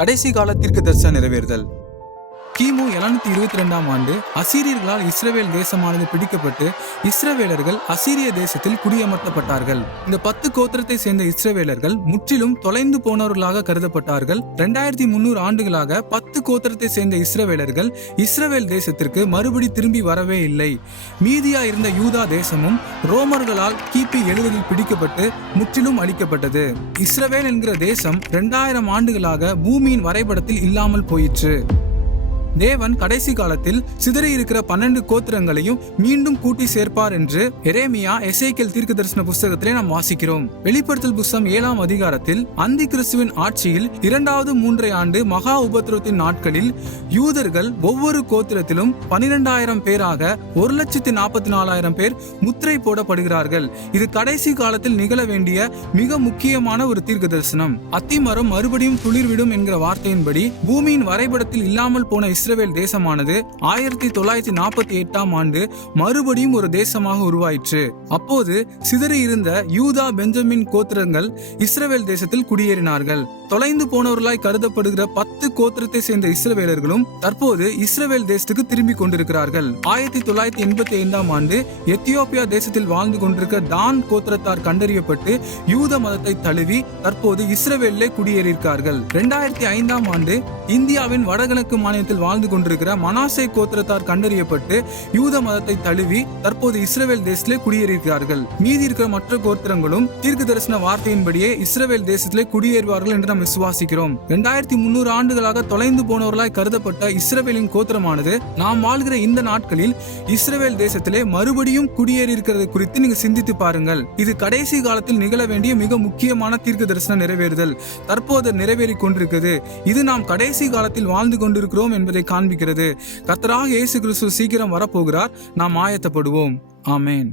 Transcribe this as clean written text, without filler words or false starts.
கடைசி கால தீர்க்கதரிசன நிறைவேறுதல். கிமு 722 ஆண்டு அசீரியர்களால் இஸ்ரவேல் தேசமானது பிடிக்கப்பட்டு இஸ்ரவேலர்கள் அசீரிய தேசத்தில் குடியமர்த்தப்பட்டார்கள். இந்த 10 கோத்திரத்தை சேர்ந்த இஸ்ரவேலர்கள் முற்றிலும் தொலைந்து போனவர்களாக கருதப்பட்டார்கள். 2300 ஆண்டுகளாக 10 கோத்திரத்தை சேர்ந்த இஸ்ரவேலர்கள் இஸ்ரவேல் தேசத்திற்கு மறுபடி திரும்பி வரவே இல்லை. மீதியா இருந்த யூதா தேசமும் ரோமர்களால் கிபி 70 பிடிக்கப்பட்டு முற்றிலும் அழிக்கப்பட்டது. இஸ்ரவேல் என்கிற தேசம் 2000 ஆண்டுகளாக பூமியின் வரைபடத்தில் இல்லாமல் போயிற்று. தேவன் கடைசி காலத்தில் சிதறி இருக்கிற 12 கோத்திரங்களையும் மீண்டும் கூட்டி சேர்ப்பார் என்று எரேமியா எசேக்கியேல் தீர்க்கதரிசன புஸ்தகத்திலே நாம் வாசிக்கிறோம். வெளிப்படுத்தல் புஸ்தகம் 7ஆம் அதிகாரத்தில் அந்தி கிறிஸ்துவின் ஆட்சியில் 2வது 3 ஆண்டு மகா உபத்திரவத்தின் நாட்களில் யூதர்கள் ஒவ்வொரு கோத்திரத்திலும் 12,000 பேராக 1,44,000 பேர் முத்திரை போடப்படுகிறார்கள். இது கடைசி காலத்தில் நிகழ வேண்டிய மிக முக்கியமான ஒரு தீர்க்க தரிசனம். அத்திமரம் மறுபடியும் துளிர்விடும் என்கிற வார்த்தையின்படி பூமியின் வரைபடத்தில் இல்லாமல் போன இஸ்ரவேல் தேசமானது 1948ஆம் ஆண்டு மறுபடியும் ஒரு தேசமாக உருவாயிற்று. அப்போது சிதறி இருந்த யூதா பெஞ்சமின் கோத்திரங்கள் இஸ்ரவேல் தேசத்தில் குடியேறினார்கள். தொலைந்து போனவர்களாய் கருதப்படுகிற 10 கோத்திரத்தை சேர்ந்த இஸ்ரவேலர்களும் தற்போது இஸ்ரவேல் தேசத்துக்கு திரும்பி கொண்டிருக்கிறார்கள். 1985ஆம் ஆண்டு எத்தியோப்பியா தேசத்தில் வாழ்ந்து கொண்டிருக்க தான் கோத்திரத்தார் கண்டறியப்பட்டு யூத மதத்தை தழுவி தற்போது இஸ்ரவேலிலே குடியேறியிருக்கிறார்கள். 2005ஆம் ஆண்டு இந்தியாவின் வடகிழக்கு மாநிலத்தில் வாழ்ந்து கொண்டிருக்கிற மனாசே கோத்திரத்தார் கண்டறியப்பட்டு யூத மதத்தை தழுவி தற்போது இஸ்ரவேல் தேசத்திலே குடியேறியிருக்கிறார்கள். மீதி இருக்கிற மற்ற கோத்திரங்களும் தீர்க்க தரிசன வார்த்தையின்படியே இஸ்ரவேல் தேசத்திலே குடியேறுவார்கள் என்று நாம் விசுவாசிக்கிறோம். 2300 ஆண்டுகளாக தொலைந்து போனவர்களாய் கருதப்பட்ட இஸ்ரவேலின் கோத்திரமானது நாம் வாழ்கிற இந்த நாட்களில் இஸ்ரவேல் தேசத்திலே மறுபடியும் குடியேறி இருக்கிறது குறித்து நீங்க சிந்தித்து பாருங்கள். இது கடைசி காலத்தில் நிகழ வேண்டிய மிக முக்கியமான தீர்க்க தரிசன நிறைவேறுதல் தற்போது நிறைவேறி கொண்டிருக்கிறது. இது நாம் கடைசி காலத்தில் வாழ்ந்து கொண்டிருக்கிறோம் என்பதை காண்பிக்கிறது. கர்த்தராகிய இயேசு கிறிஸ்து சீக்கிரம் வரப்போகிறார். நாம் ஆயத்தப்படுவோம். ஆமென்.